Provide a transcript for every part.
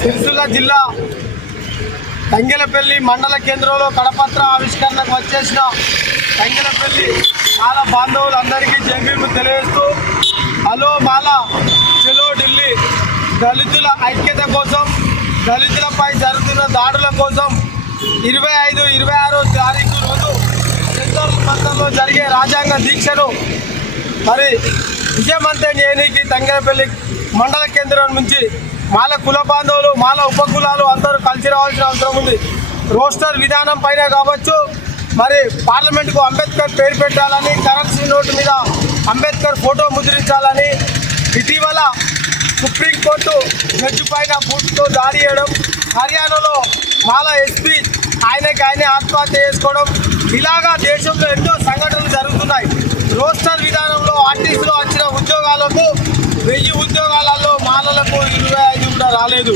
సిరిసిల్ల జిల్లా తంగెలపల్లి మండల కేంద్రంలో కడపత్ర ఆవిష్కరణకు వచ్చేసిన తంగెలపల్లి మాల బాంధవులందరికీ జైభీము తెలియజేస్తూ హలో మాల చలో ఢిల్లీ దళితుల ఐక్యత కోసం, దళితులపై జరుగుతున్న దాడుల కోసం 25, 26 తారీఖు రోజు ప్రాంతంలో జరిగే రాజ్యాంగ దీక్షను మరి విజయవంతం చేయడానికి తంగెలపల్లి మండల కేంద్రం నుంచి మాల కుల బాంధవులు, మాల ఉపకులాలు అందరూ కలిసి రావాల్సిన అవసరం ఉంది. రోస్టర్ విధానం పైన కావచ్చు, మరి పార్లమెంటుకు అంబేద్కర్ పేరు పెట్టాలని, కరెన్సీ నోటు మీద అంబేద్కర్ ఫోటో ముద్రించాలని, ఇటీవల సుప్రీంకోర్టు జడ్జి పైన బూట్తో దాడి చేయడం, హర్యానాలో మాల ఎస్పీ ఆయనే ఆత్మహత్య చేసుకోవడం, ఇలాగా దేశంలో ఎన్నో సంఘటనలు జరుగుతున్నాయి. రోస్టర్ విధానంలో ఆర్టీసీలో వచ్చిన ఉద్యోగాలకు 1000 ఉద్యోగాలలో మాలలకు 25 కూడా రాలేదు.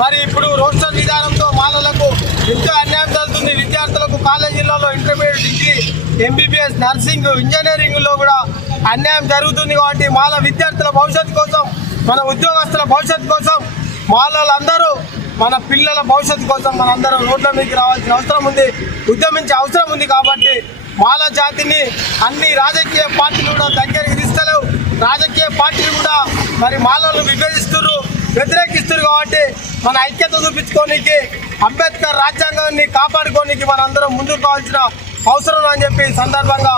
మరి ఇప్పుడు రోస్టర్ విధానంతో మాలలకు ఎంతో అన్యాయం జరుగుతుంది. విద్యార్థులకు కాలేజీలలో ఇంటర్మీడియట్, డిగ్రీ, ఎంబీబీఎస్, నర్సింగ్, ఇంజనీరింగ్లో కూడా అన్యాయం జరుగుతుంది. కాబట్టి మాల విద్యార్థుల భవిష్యత్తు కోసం, మన ఉద్యోగస్తుల భవిష్యత్తు కోసం, మాలలందరూ మన పిల్లల భవిష్యత్తు కోసం మనందరం రోడ్ల మీదకి రావాల్సిన అవసరం ఉంది, ఉద్యమించే అవసరం ఉంది. కాబట్టి మాల జాతిని అన్ని రాజకీయ పార్టీలు కూడా దగ్గరికి తీస్తలేవు. రాజకీయ పార్టీలు కూడా మరి మాలలను విభజిస్తున్నారు, వ్యతిరేకిస్తున్నారు. కాబట్టి మన ఐక్యత చూపించుకోనికి, అంబేద్కర్ రాజ్యాంగాన్ని కాపాడుకోనికి మనందరం ముందుకు కావాల్సిన అవసరం అని చెప్పి సందర్భంగా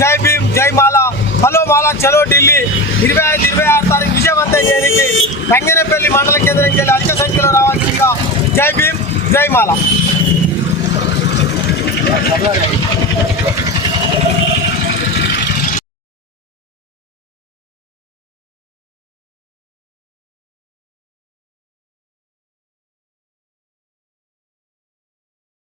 జై భీమ్, జై మాల, హలో మాల చలో ఢిల్లీ 25, 26 తారీఖు విజయవంతం చేయడానికి తంగెలపల్లి మండల కేంద్రంకి వెళ్ళి అధిక సంఖ్యలో రావాల్సిందిగా జై భీమ్, జై మాల.